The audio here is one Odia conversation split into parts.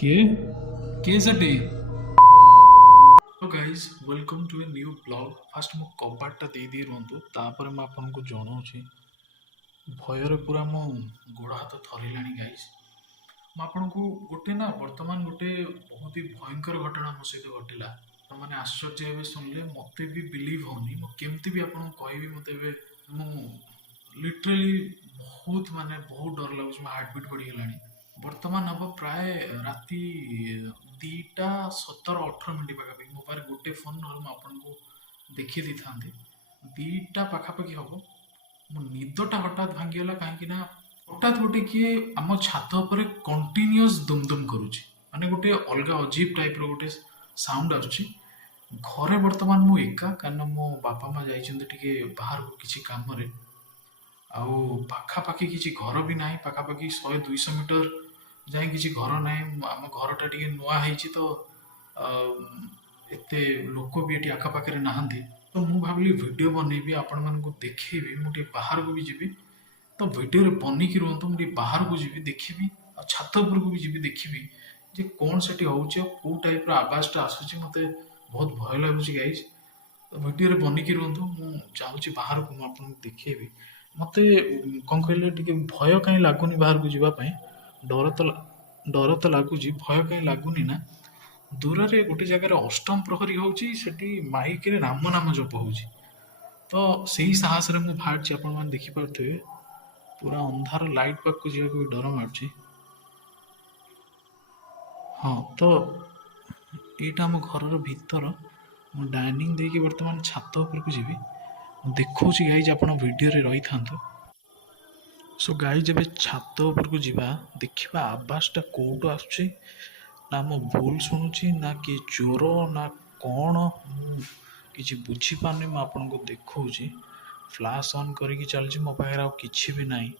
କିଏ କିଏ ସେଠି? Guys welcome to a new blog. First ମୁଁ କବାଟଟା ଦେଇଦେଇ ରୁହନ୍ତୁ, ତାପରେ ମୁଁ ଆପଣଙ୍କୁ ଜଣାଉଛି। ଭୟରେ ପୁରା ମୋ ଗୋଡ଼ ହାତ ଥରିଲାଣି ଗାଇଜ୍। ମୁଁ ଆପଣଙ୍କୁ ବର୍ତ୍ତମାନ ଗୋଟେ ବହୁତ ହି ଭୟଙ୍କର ଘଟଣା ମୋ ସହିତ ଘଟିଲା। ଆପଣମାନେ ଆଶ୍ଚର୍ଯ୍ୟ ଏବେ ଶୁଣିଲେ, ମୋତେ ବି ବିଲିଭ୍ ହେଉନି। ମୁଁ କେମିତି ବି ଆପଣଙ୍କୁ କହିବି, ମୋତେ ଏବେ ମୁଁ ଲିଟରାଲି ବହୁତ ଡର ଲାଗୁଛି। ମୋ ହାର୍ଟ ବିଟ୍ ବଢ଼ିଗଲାଣି। ବର୍ତ୍ତମାନ ହେବ ପ୍ରାୟ ରାତି 2:17-18 ପାଖାପାଖି। ମୋ ପାଖରେ ଗୋଟେ ଫୋନ୍, ନହେଲେ ମୁଁ ଆପଣଙ୍କୁ ଦେଖେଇ ଦେଇଥାନ୍ତି। 2ଟା ପାଖାପାଖି ହେବ। ମୋ ନିଦଟା ହଠାତ୍ ଭାଙ୍ଗିଗଲା, କାହିଁକି ନା ହଠାତ୍ ଗୋଟେ କିଏ ଆମ ଛାତ ଉପରେ କଣ୍ଟିନ୍ୟୁଅସ୍ ଦୁମ୍ ଦୁମ୍ କରୁଛି। ମାନେ ଗୋଟେ ଅଲଗା ଅଜୀବ ଟାଇପ୍ର ଗୋଟେ ସାଉଣ୍ଡ ଆସୁଛି। ଘରେ ବର୍ତ୍ତମାନ ମୁଁ ଏକା, କାରଣ ମୋ ବାପା ମା ଯାଇଛନ୍ତି ଟିକେ ବାହାରକୁ କିଛି କାମରେ। ଆଉ ପାଖାପାଖି କିଛି ଘର ବି ନାହିଁ। ପାଖାପାଖି 100-200 ମିଟର ଯାଏ କିଛି ଘର ନାହିଁ। ଆମ ଘରଟା ଟିକେ ନୂଆ ହେଇଛି ତ ଏତେ ଲୋକ ବି ଏଠି ଆଖପାଖରେ ନାହାନ୍ତି। ତ ମୁଁ ଭାବିଲି ଭିଡ଼ିଓ ବନେଇବି, ଆପଣମାନଙ୍କୁ ଦେଖେଇବି। ମୁଁ ଟିକେ ବାହାରକୁ ବି ଯିବି, ତ ଭିଡ଼ିଓରେ ବନେଇକି ରୁହନ୍ତୁ। ମୁଁ ଟିକେ ବାହାରକୁ ଯିବି, ଦେଖିବି, ଆଉ ଛାତ ଉପରକୁ ବି ଯିବି, ଦେଖିବି ଯେ କ'ଣ ସେଠି ହେଉଛି ଆଉ କେଉଁ ଟାଇପ୍ର ଆବାଜଟା ଆସୁଛି। ମୋତେ ବହୁତ ଭୟ ଲାଗୁଛି ଗାଇଜ୍। ତ ଭିଡ଼ିଓରେ ବନେଇକି ରୁହନ୍ତୁ। ମୁଁ ଯାଉଛି ବାହାରକୁ, ମୁଁ ଆପଣଙ୍କୁ ଦେଖେଇବି। ମୋତେ କ'ଣ କହିଲେ, ଟିକେ ଭୟ କାହିଁ ଲାଗୁନି ବାହାରକୁ ଯିବା ପାଇଁ। ଡର ତ ଲାଗୁଛି, ଭୟ କାହିଁ ଲାଗୁନି ନା, ଦୂରରେ ଗୋଟେ ଜାଗାରେ ଅଷ୍ଟମ ପ୍ରହରୀ ହେଉଛି, ସେଠି ମାଇକରେ ରାମ ନାମ ଜପ ହେଉଛି। ତ ସେଇ ସାହସରେ ମୁଁ ବାହାରିଛି। ଆପଣମାନେ ଦେଖିପାରୁଥିବେ ପୁରା ଅନ୍ଧାର, ଲାଇଟ୍ ପାଖକୁ ଯିବାକୁ ବି ଡର ମାରୁଛି। ହଁ, ତ ଏଇଟା ଆମ ଘରର ଭିତର। ମୁଁ ଡାଇନିଂ ଦେଇକି ବର୍ତ୍ତମାନ ଛାତ ଉପରକୁ ଯିବି। ମୁଁ ଦେଖଉଛି ଗାଇଜ୍, ଆପଣ ଭିଡ଼ିଓରେ ରହିଥାନ୍ତୁ। ସୋ ଗାଇଜ୍, ଏବେ ଛାତ ଉପରକୁ ଯିବା, ଦେଖିବା ଆବାଜଟା କୋଉଠୁ ଆସୁଛି। ନା ମୁଁ ଭୁଲ ଶୁଣୁଛି, ନା କି ଚୋର, ନା କ'ଣ, ମୁଁ କିଛି ବୁଝିପାରୁନି। ମୁଁ ଆପଣଙ୍କୁ ଦେଖଉଛି, ଫ୍ଲାସ୍ ଅନ୍ କରିକି ଚାଲିଛି। ମୋ ପାଖରେ ଆଉ କିଛି ବି ନାହିଁ।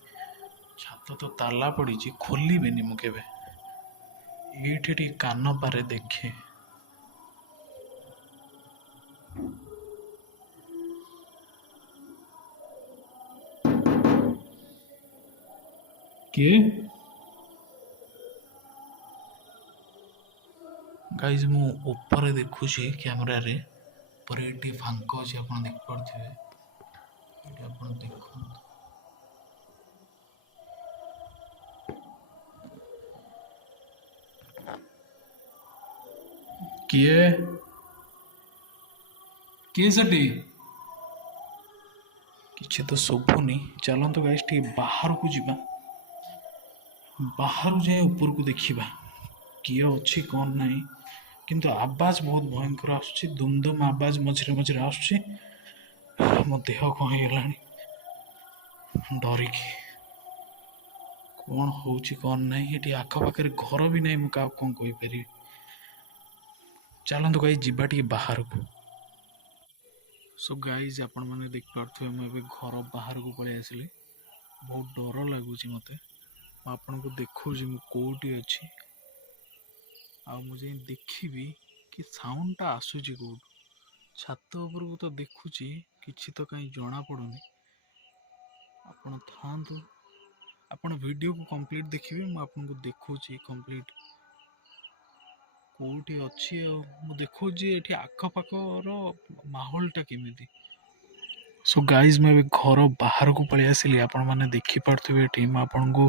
ଛାତ ତ ତାଲା ପଡ଼ିଛି, ଖୋଲିବେନି ମୁଁ କେବେ। ଏଇଠି ଟିକେ କାନ ପାରେ ଦେଖେ। କିଏ? ଗାଇଜ୍, ମୁଁ ଉପରେ ଦେଖୁଛି କ୍ୟାମେରାରେ, ଉପରେ ଏଠି ଫାଙ୍କ ଅଛି, ଆପଣ ଦେଖିପାରୁଥିବେ। ଏଠି ଆପଣ ଦେଖନ୍ତୁ। କିଏ କିଏ ସେଠି? କିଛି ତ ଶୁଭୁନି। ଚାଲନ୍ତୁ ଗାଇଜ୍, ଟିକେ ବାହାରକୁ ଯିବା। ବାହାରୁ ଯାଇ ଉପରକୁ ଦେଖିବା କିଏ ଅଛି କ'ଣ ନାହିଁ। କିନ୍ତୁ ଆବାଜ ବହୁତ ଭୟଙ୍କର ଆସୁଛି। ଦୁମ୍ ଦୁମ୍ ଆବାଜ ମଝିରେ ମଝିରେ ଆସୁଛି। ମୋ ଦେହ କ'ଣ ହେଇଗଲାଣି ଡରିକି। କ'ଣ ହେଉଛି କ'ଣ ନାହିଁ। ଏଠି ଆଖପାଖରେ ଘର ବି ନାହିଁ, ମୁଁ କାହାକୁ କ'ଣ କହିପାରିବି। ଚାଲନ୍ତୁ ଗାଇଜ୍, ଯିବା ଟିକେ ବାହାରକୁ। ସୋ ଗାଇଜ୍, ଆପଣମାନେ ଦେଖିପାରୁଥିବେ, ମୁଁ ଏବେ ଘର ବାହାରକୁ ପଳେଇ ଆସିଲି। ବହୁତ ଡର ଲାଗୁଛି ମୋତେ। ମୁଁ ଆପଣଙ୍କୁ ଦେଖଉଛି ମୁଁ କେଉଁଠି ଅଛି। ଆଉ ମୁଁ ଯାଇ ଦେଖିବି କି ସାଉଣ୍ଡଟା ଆସୁଛି କେଉଁଠୁ। ଛାତ ଉପରକୁ ତ ଦେଖୁଛି, କିଛି ତ କାହିଁ ଜଣାପଡ଼ୁନି। ଆପଣ ଥାଆନ୍ତୁ, ଆପଣ ଭିଡ଼ିଓକୁ କମ୍ପ୍ଲିଟ୍ ଦେଖିବେ। ମୁଁ ଆପଣଙ୍କୁ ଦେଖଉଛି କମ୍ପ୍ଲିଟ୍ କେଉଁଠି ଅଛି। ଆଉ ମୁଁ ଦେଖଉଛି ଏଠି ଆଖପାଖର ମାହୋଲଟା କେମିତି। ସୋ ଗାଇଜ୍, ମୁଁ ଏବେ ଘର ବାହାରକୁ ପଳେଇ ଆସିଲି। ଆପଣମାନେ ଦେଖିପାରୁଥିବେ ଏଠି ମୁଁ ଆପଣଙ୍କୁ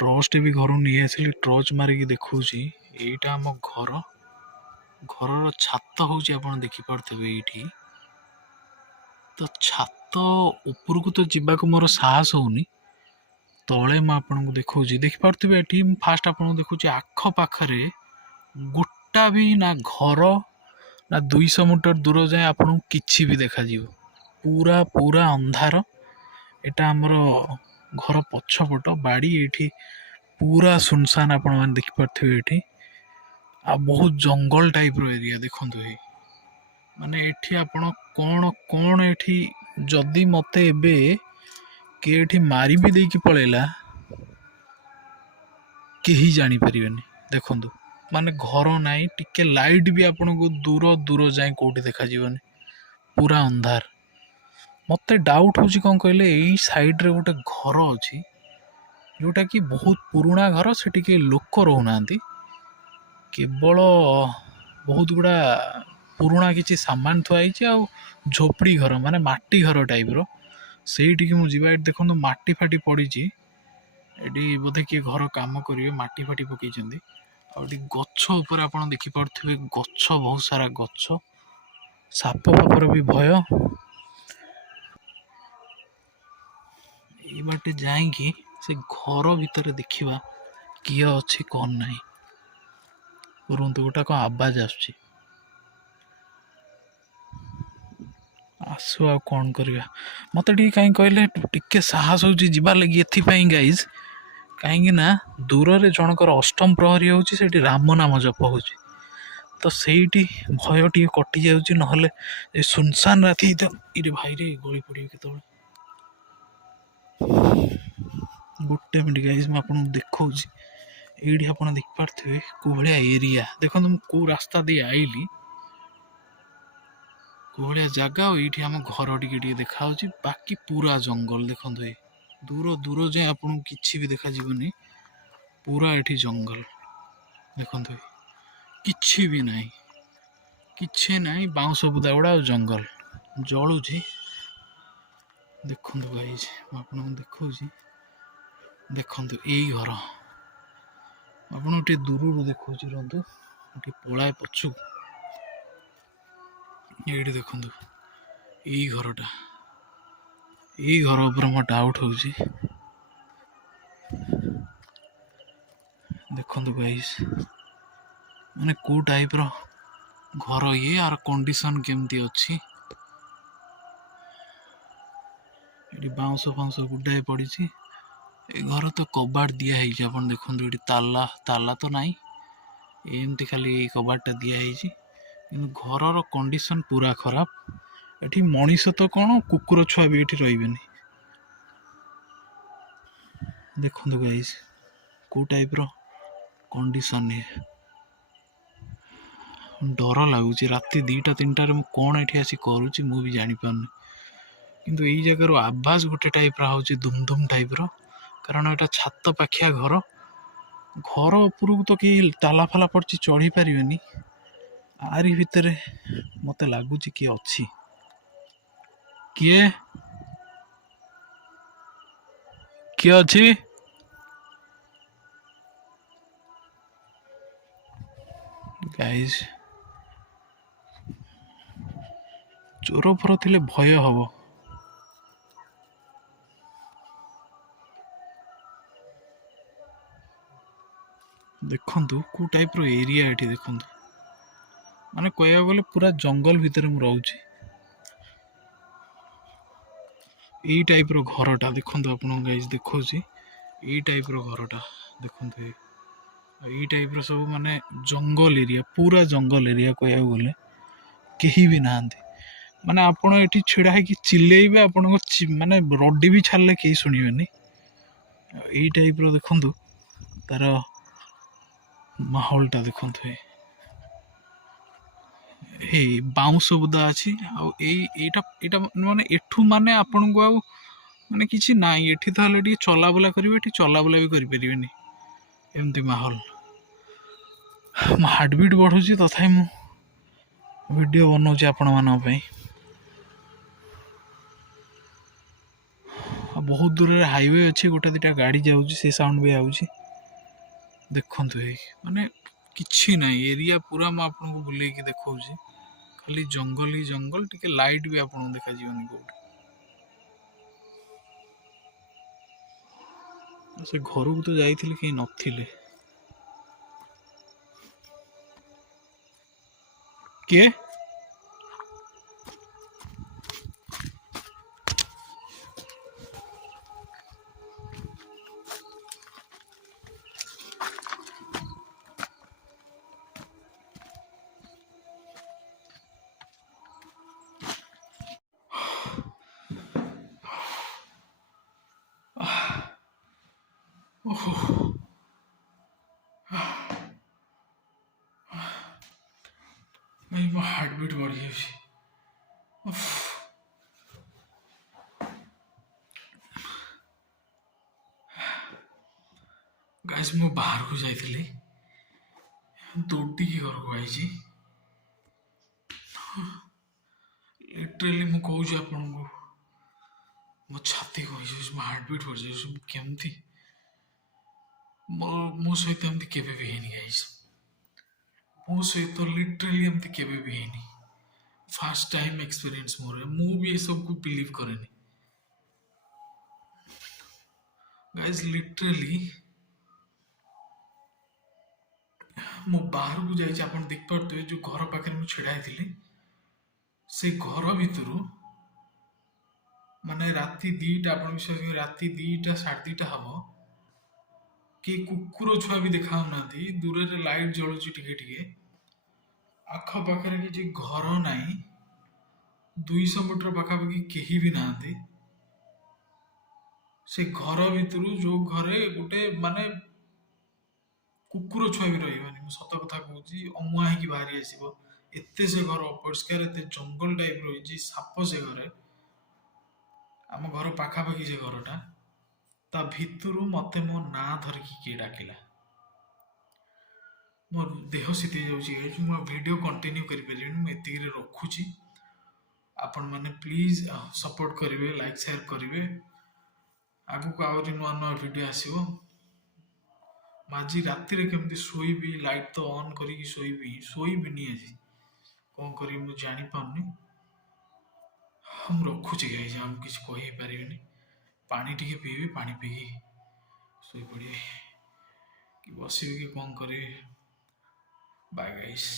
ଟର୍ଚ୍ଚ ବି ଘରୁ ନେଇ ଆସିଲି। ଟର୍ଚ୍ଚ ମାରିକି ଦେଖଉଛି, ଏଇଟା ଆମ ଘରର ଛାତ ହେଉଛି, ଆପଣ ଦେଖିପାରୁଥିବେ ଏଇଠି। ତ ଛାତ ଉପରକୁ ତ ଯିବାକୁ ମୋର ସାହସ ହେଉନି। ତଳେ ମୁଁ ଆପଣଙ୍କୁ ଦେଖଉଛି, ଦେଖିପାରୁଥିବେ ଏଠି ମୁଁ ଫାଷ୍ଟ ଆପଣଙ୍କୁ ଦେଖୁଛି ଆଖପାଖରେ ଗୋଟା ବି ନା ଘର, ନା 200 ମିଟର ଦୂର ଯାଏଁ ଆପଣଙ୍କୁ କିଛି ବି ଦେଖାଯିବ। ପୁରା ଅନ୍ଧାର। ଏଟା ଆମର ଘର ପଛପଟ ବାଡ଼ି। ଏଇଠି ପୁରା ସୁନସାନ, ଆପଣମାନେ ଦେଖିପାରୁଥିବେ ଏଠି। ଆଉ ବହୁତ ଜଙ୍ଗଲ ଟାଇପ୍ର ଏରିଆ। ଦେଖନ୍ତୁ ଏଇ ମାନେ ଏଠି ଆପଣ କ'ଣ ଏଠି, ଯଦି ମୋତେ ଏବେ କିଏ ଏଠି ମାରି ବି ଦେଇକି ପଳେଇଲା, କେହି ଜାଣିପାରିବେନି। ଦେଖନ୍ତୁ, ମାନେ ଘର ନାହିଁ, ଟିକେ ଲାଇଟ୍ ବି ଆପଣଙ୍କୁ ଦୂର ଯାଏଁ କେଉଁଠି ଦେଖାଯିବନି। ପୁରା ଅନ୍ଧାର। ମୋତେ ଡାଉଟ୍ ହେଉଛି କ'ଣ କହିଲେ, ଏଇ ସାଇଡ଼୍ରେ ଗୋଟେ ଘର ଅଛି, ଯେଉଁଟାକି ବହୁତ ପୁରୁଣା ଘର। ସେଠି କେହି ଲୋକ ରହୁନାହାନ୍ତି। କେବଳ ବହୁତ ଗୁଡ଼ା ପୁରୁଣା କିଛି ସାମାନ ଥୁଆ ହେଇଛି ଆଉ ଝୋପଡ଼ି ଘର ମାନେ ମାଟି ଘର ଟାଇପ୍ର ସେଇଠିକି ମୁଁ ଯିବା। ଏଠି ଦେଖନ୍ତୁ ମାଟି ଫାଟି ପଡ଼ିଛି, ଏଠି ବୋଧେ କିଏ ଘର କାମ କରିବେ, ମାଟି ଫାଟି ପକେଇଛନ୍ତି। ଆଉ ଏଠି ଗଛ ଉପରେ ଆପଣ ଦେଖିପାରୁଥିବେ, ଗଛ ବହୁତ ସାରା ଗଛ, ସାପ ଫାପର ବି ଭୟ। ଏଇ ବାଟେ ଯାଇକି ସେ ଘର ଭିତରେ ଦେଖିବା କିଏ ଅଛି କଣ ନାହିଁ। ରୁହନ୍ତୁ, ଗୋଟେ କଣ ଆବାଜ ଆସୁଛି, ଆସୁ ଆଉ କଣ କରିବା। ମତେ ଟିକେ କାହିଁ କହିଲେ ଟିକେ ସାହସ ହଉଛି ଯିବା ଲାଗି ଏଥିପାଇଁ ଗାଇଜ୍, କାହିଁକି ନା ଦୂରରେ ଜଣଙ୍କର ଅଷ୍ଟମ ପ୍ରହରୀ ହଉଛି, ସେଠି ରାମ ନାମ ଜପ ହଉଛି, ତ ସେଇଠି ଭୟ ଟିକେ କଟି ଯାଉଛି। ନହେଲେ ଏ ସୁନସାନ ରାତି ତ ଏଇଠି ଭାଇରେ ଗଳି ପଡ଼ିବ କେତେବେଳେ। ଗୋଟେ ମିନିଟ୍ ଗାଇଜ୍, ମୁଁ ଆପଣଙ୍କୁ ଦେଖଉଛି। ଏଇଠି ଆପଣ ଦେଖିପାରୁଥିବେ କୋଉ ଭଳିଆ ଏରିଆ, ଦେଖନ୍ତୁ ମୁଁ କୋଉ ରାସ୍ତା ଦେଇ ଆଇଲି, କୋଉ ଭଳିଆ ଜାଗା। ଆଉ ଏଇଠି ଆମ ଘର ଟିକେ ଟିକେ ଦେଖାଯାଉଛି, ବାକି ପୁରା ଜଙ୍ଗଲ। ଦେଖନ୍ତୁ ଏଇ ଦୂର ଦୂର ଯାଏଁ ଆପଣଙ୍କୁ କିଛି ବି ଦେଖାଯିବନି, ପୁରା ଏଠି ଜଙ୍ଗଲ। ଦେଖନ୍ତୁ କିଛି ବି ନାହିଁ, କିଛି ନାହିଁ, ବାଉଁଶ ବୁଦା ଗୁଡ଼ା ଆଉ ଜଙ୍ଗଲ ଜଳୁଛି। ଦେଖନ୍ତୁ ଗାଇଜ୍, ମୁଁ ଆପଣଙ୍କୁ ଦେଖଉଛି, ଦେଖନ୍ତୁ ଏଇ ଘର ଆପଣଙ୍କୁ ଟିକେ ଦୂରରୁ ଦେଖଉଛି। ରୁହନ୍ତୁ, ଟିକେ ପଳାଏ ପଛକୁ। ଏଇଠି ଦେଖନ୍ତୁ, ଏଇ ଘରଟା, ଏଇ ଘର ଉପରେ ମୋ ଡାଉଟ୍ ହଉଛି। ଦେଖନ୍ତୁ ଗାଇସ୍, ମାନେ କୋଉ ଟାଇପ୍ର ଘର ଇଏ, ଆର କଣ୍ଡିସନ କେମିତି ଅଛି। ଏଠି ବାଉଁଶ ଫାଉଁଶ ଗୁଡ଼ାଏ ପଡ଼ିଛି। ଏ ଘର ତ କବାଟ ଦିଆ ହେଇଛି, ଆପଣ ଦେଖନ୍ତୁ ଏଠି ତାଲା ତାଲା ତ ନାହିଁ, ଏମିତି ଖାଲି ଏଇ କବାଟଟା ଦିଆ ହେଇଛି। କିନ୍ତୁ ଘରର କଣ୍ଡିସନ ପୁରା ଖରାପ। ଏଠି ମଣିଷ ତ କଣ, କୁକୁର ଛୁଆ ବି ଏଠି ରହିବେନି। ଦେଖନ୍ତୁ ଗାଇସ୍ କୋଉ ଟାଇପ୍ର କଣ୍ଡିସନ। ଡର ଲାଗୁଛି, ରାତି 2ଟା 3ଟାରେ ମୁଁ କଣ ଏଠି ଆସି କରୁଛି ମୁଁ ବି ଜାଣିପାରୁନି। କିନ୍ତୁ ଏଇ ଜାଗାରୁ ଆବାଜ ଗୋଟେ ଟାଇପ୍ର ଆଉଛି, ଧୁମ ଧୁମ ଟାଇପ୍ର, କାରଣ ଏଇଟା ଛାତ ପାଖିଆ ଘର। ଘର ଉପରକୁ ତ କେହି ତାଲା ଫାଲା ପଡ଼ିଛି, ଚଢ଼ି ପାରିବେନି। ଆରି ଭିତରେ ମତେ ଲାଗୁଛି କିଏ ଅଛି। କିଏ କିଏ ଅଛି? ଗାଇସ୍, ଚୋର ଫୋର ଥିଲେ ଭୟ ହବ। ଦେଖନ୍ତୁ କୋଉ ଟାଇପ୍ର ଏରିଆ ଏଠି, ଦେଖନ୍ତୁ ମାନେ କହିବାକୁ ଗଲେ ପୁରା ଜଙ୍ଗଲ ଭିତରେ ମୁଁ ରହୁଛି। ଏଇ ଟାଇପ୍ର ଘରଟା ଦେଖନ୍ତୁ, ଆପଣଙ୍କୁ ଗାଇସ୍ ଦେଖଉଛି, ଏଇ ଟାଇପ୍ର ଘରଟା ଦେଖନ୍ତୁ। ଏଇ ଟାଇପ୍ର ସବୁ ମାନେ ଜଙ୍ଗଲ ଏରିଆ, ପୁରା ଜଙ୍ଗଲ ଏରିଆ କହିବାକୁ ଗଲେ। କେହି ବି ନାହାନ୍ତି, ମାନେ ଆପଣ ଏଠି ଛିଡ଼ା ହେଇକି ଚିଲେଇବେ, ଆପଣଙ୍କ ମାନେ ରଡି ବି ଛାଡ଼ିଲେ କେହି ଶୁଣିବେନି। ଏଇ ଟାଇପ୍ର ଦେଖନ୍ତୁ ତାର ମାହୋଲଟା ଦେଖନ୍ତୁ। ଏଇ ବାଉଁଶ ବୁଦା ଅଛି, ଆଉ ଏଇଟା ଏଇଟା ମାନେ ଏଠୁ ମାନେ ଆପଣଙ୍କୁ ଆଉ ମାନେ କିଛି ନାହିଁ। ଏଠି ତ ହେଲେ ଟିକେ ଚଲାବୁଲା କରିବେ, ଏଠି ଚଲାବୁଲା ବି କରିପାରିବେନି, ଏମିତି ମାହୋଲ। ମୋ ହାର୍ଟ ବିଟ୍ ବଢ଼ୁଛି, ତଥାପି ମୁଁ ଭିଡ଼ିଓ ବନାଉଛି ଆପଣମାନଙ୍କ ପାଇଁ। ଆଉ ବହୁତ ଦୂରରେ ହାଇୱେ ଅଛି, ଗୋଟେ ଦିଟା ଗାଡ଼ି ଯାଉଛି, ସେ ସାଉଣ୍ଡ ବି ଆଉଛି। ଦେଖନ୍ତୁ ଏଇ ମାନେ କିଛି ନାହିଁ ଏରିଆ ପୁରା, ମୁଁ ଆପଣଙ୍କୁ ବୁଲେଇକି ଦେଖଉଛି, ଖାଲି ଜଙ୍ଗଲ ହିଁ ଜଙ୍ଗଲ। ଟିକେ ଲାଇଟ୍ ବି ଆପଣଙ୍କୁ ଦେଖାଯିବନି କୋଉଠି। ସେ ଘରକୁ ତ ଯାଇଥିଲି, କେହି ନଥିଲେ। କିଏ? ଓହୋ, ଭାଇ ମୋ ହାର୍ଟ ବିଟ୍ ବଢ଼ିଯାଉଛି। ଗାଇସ୍, ମୁଁ ବାହାରକୁ ଯାଇଥିଲି, ଦୌଡ଼ିକି ଘରକୁ ଆଇଛି। ଲିଟରାଲି ମୁଁ କହୁଛି ଆପଣଙ୍କୁ, ମୋ ଛାତି କହିଯାଉଛି, ମୋ ହାର୍ଟବିଟ୍ କରିଯାଉଛି। ମୁଁ କେମିତି ମୋ ସହିତ ଏମିତି କେବେ ବି ହେଇନି ଗାଇସ୍। ମୋ ସହିତ ଲିଟରାଲି ଏମିତି କେବେ ବି ହେଇନି। ଫାର୍ଷ୍ଟ ଟାଇମ୍ ଏକ୍ସପିରିଏନ୍ସ ମୋର। ମୁଁ ବି ଏସବୁକୁ ବିଲିଭ୍ କରେନି ଗାଇସ୍। ଲିଟରାଲି ମୁଁ ବାହାରକୁ ଯାଇଛି, ଆପଣ ଦେଖିପାରୁଥିବେ ଯୋଉ ଘର ପାଖରେ ମୁଁ ଛିଡ଼ା ହେଇଥିଲି, ସେ ଘର ଭିତରୁ ମାନେ ରାତି ଦିଟା, ଆପଣ ବିଶ୍ୱାସ କରିବେ ରାତି ଦିଟା ସାଢ଼େ ଦିଟା ହବ, କେହି କୁକୁର ଛୁଆ ବି ଦେଖାହଉନାହାନ୍ତି, ଦୂରରେ ଲାଇଟ୍ ଜଳୁଛି ଟିକେ ଟିକେ, ଆଖପାଖରେ କିଛି ଘର ନାହିଁ, 200 ମିଟର ପାଖାପାଖି କେହି ବି ନାହାନ୍ତି। ସେ ଘର ଭିତରୁ ଯୋଉ ଘରେ ଗୋଟେ ମାନେ କୁକୁର ଛୁଆ ବି ରହିବନି, ମୁଁ ସତ କଥା କହୁଛି, ଅମୁଆ ହେଇକି ବାହାରି ଆସିବ। ଏତେ ସେ ଘର ଅପରିଷ୍କାର, ଏତେ ଜଙ୍ଗଲ ଟାଇପ ରହିଛି, ସାପ ସେ ଘରେ। ଆମ ଘର ପାଖାପାଖି ସେ ଘରଟା, ତା ଭିତରୁ ମତେ ମୋ ନାଁ ଧରିକି କିଏ ଡାକିଲା। ମୋ ଦେହ ଶୀତେଇ ଯାଉଛି guys, ମୁଁ ଆଉ ଭିଡ଼ିଓ କଣ୍ଟିନ୍ୟୁ କରିପାରିବିନି, ମୁଁ ଏତିକିରେ ରଖୁଛି। ଆପଣମାନେ ପ୍ଲିଜ୍ ସପୋର୍ଟ କରିବେ, ଲାଇକ୍ ସେୟାର କରିବେ। ଆଗକୁ ଆହୁରି ନୂଆ ନୂଆ ଭିଡ଼ିଓ ଆସିବ। ମୁଁ ଆଜି ରାତିରେ କେମିତି ଶୋଇବି, ଲାଇଟ୍ ତ ଅନ୍ କରିକି ଶୋଇବିନି ଆଜି। କ'ଣ କରିବି ମୁଁ ଜାଣିପାରୁନି। ହଁ ମୁଁ ରଖୁଛି ଗାଇସ୍, ଆଉ କିଛି କହିପାରିବିନି। ପାଣି ଟିକେ ପିଇବି, ପାଣି ପିଇକି ଶୋଇପଡ଼ିବି, କି ବସିବି କି କ'ଣ କରିବି। Bye guys.